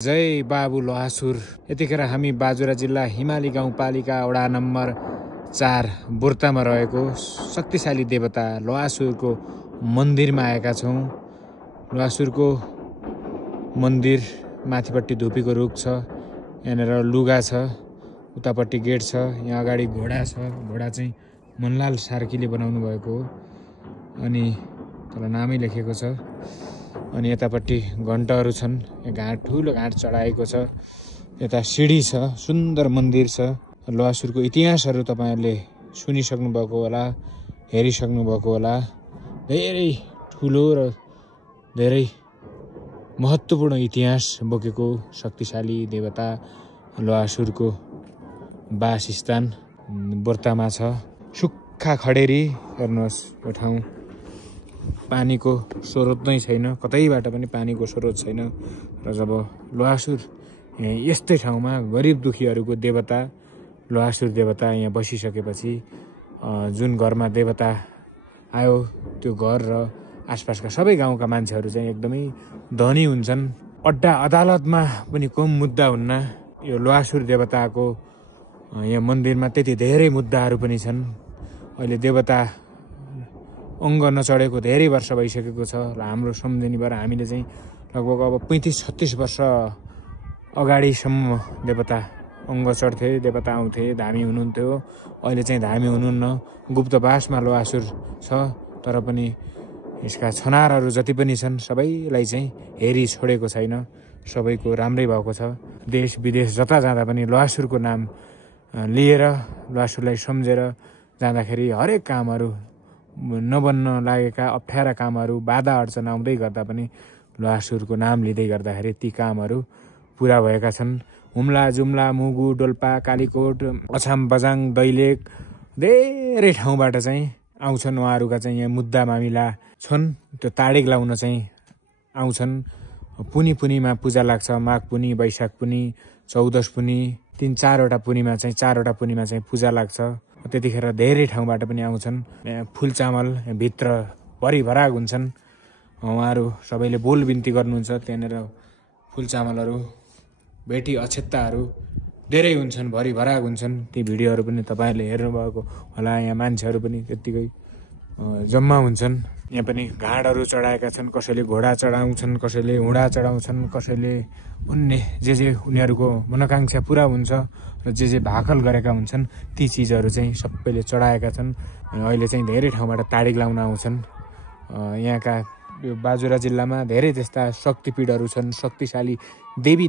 जय बाबु लहासुर। यतिखेर हामी बाजुरा जिल्ला हिमाली गाउँपालिका वडा नम्बर 4 बुर्तामा रहेको शक्तिशाली देवता लहासुरको मन्दिरमा आएका छौँ। लहासुरको मन्दिर माथिपट्टि धुपीको रुख छ, यहाँनिर लुगा छ, उतापट्टि गेट छ, यहाँ अगाडि घोडा छ। घोडा चाहिँ मनलाल सार्कीले बनाउनु भएको हो अनि तल नामै लेखेको छ। अनि यतापट्टि घण्टहरू छन्, घाट ठुलो घाट चढाएको छ। यता सिडी छ, सुन्दर मन्दिर छ। लहासुरको इतिहासहरू तपाईहरुले सुनिसक्नु भएको होला, हेरिसक्नु भएको होला। धेरै ठुलो र धेरै महत्त्वपूर्ण इतिहास बोकेको शक्तिशाली देवता लहासुरको वासस्थान बुर्तामा छ। सुक्खा खडेरी हेर्नुहोस्, यो ठाउँ पानीको स्रोत नै छैन, कतैबाट पनि पानीको स्रोत छैन। र जब लहासुर यस्तै ठाउँमा गरिब दुखीहरूको देवता लहासुर देवता यहाँ बसिसकेपछि जुन घरमा देवता आयो त्यो घर र आसपासका सबै गाउँका मान्छेहरू चाहिँ एकदमै धनी हुन्छन्। अड्डा अदालतमा पनि कम मुद्दा हुन्न। यो लहासुर देवताको यहाँ मन्दिरमा त्यति धेरै मुद्दाहरू पनि छन्। अहिले देवता अङ्ग नचढेको धेरै वर्ष भइसकेको छ र हाम्रो सम्झनीबाट हामीले चाहिँ लगभग अब 35-36 वर्ष अगाडिसम्म देवता अङ्ग चढ्थे, देवता आउँथे, धामी हुनुहुन्थ्यो। अहिले चाहिँ धामी हुनुहुन्न, गुप्तवासमा लहासुर छ। तर पनि यसका छनारहरू जति पनि छन् सबैलाई चाहिँ हेरी छोडेको छैन, सबैको राम्रै भएको छ। देश विदेश जता जाँदा पनि लहासुरको नाम लिएर लहासुरलाई सम्झेर जाँदाखेरि हरेक कामहरू नबन्न लागेका अप्ठ्यारा कामहरू बाधा अड्चन आउँदै गर्दा पनि लहासुरको नाम लिँदै गर्दाखेरि ती कामहरू पुरा भएका छन्। हुम्ला, जुम्ला, मुगु, डोल्पा, कालीकोट, अछाम, बजाङ, दैलेख धेरै ठाउँबाट चाहिँ आउँछन्। उहाँहरूका चाहिँ यहाँ मुद्दा मामिला छन्, त्यो ताडिक लाउन चाहिँ आउँछन्। पुनीमा पूजा लाग्छ, माघ पुनी, वैशाख पुनी, चौदश पुनी, 3-4वटा पुनीमा चाहिँ 4वटा पुनीमा चाहिँ पूजा लाग्छ। त्यतिखेर धेरै ठाउँबाट पनि आउँछन्। फुल चामल भित्र भरिभराग हुन्छन्। उहाँहरू सबैले बोल बिन्ती गर्नुहुन्छ। त्यहाँनिर फुल चामलहरू, भेटी अक्षताहरू धेरै हुन्छन्, भरिभराग हुन्छन्। ती भिडियोहरू पनि तपाईँहरूले हेर्नुभएको होला। यहाँ मान्छेहरू पनि त्यत्तिकै जम्मा हुन्छन्। यहाँ पनि घाडहरू चढाएका छन्, कसैले घोडा चढाउँछन्, कसैले हुँडा चढाउँछन्, कसैले अन्य जे उनीहरूको मनोकांक्षा पुरा हुन्छ र जे भाकल गरेका हुन्छन् ती चिजहरू चाहिँ सबैले चढाएका छन्। अहिले चाहिँ धेरै ठाउँबाट ताडिक लाउन आउँछन्। यहाँका यो बाजुरा जिल्लामा धेरै त्यस्ता शक्तिपीठहरू छन्, शक्तिशाली देवी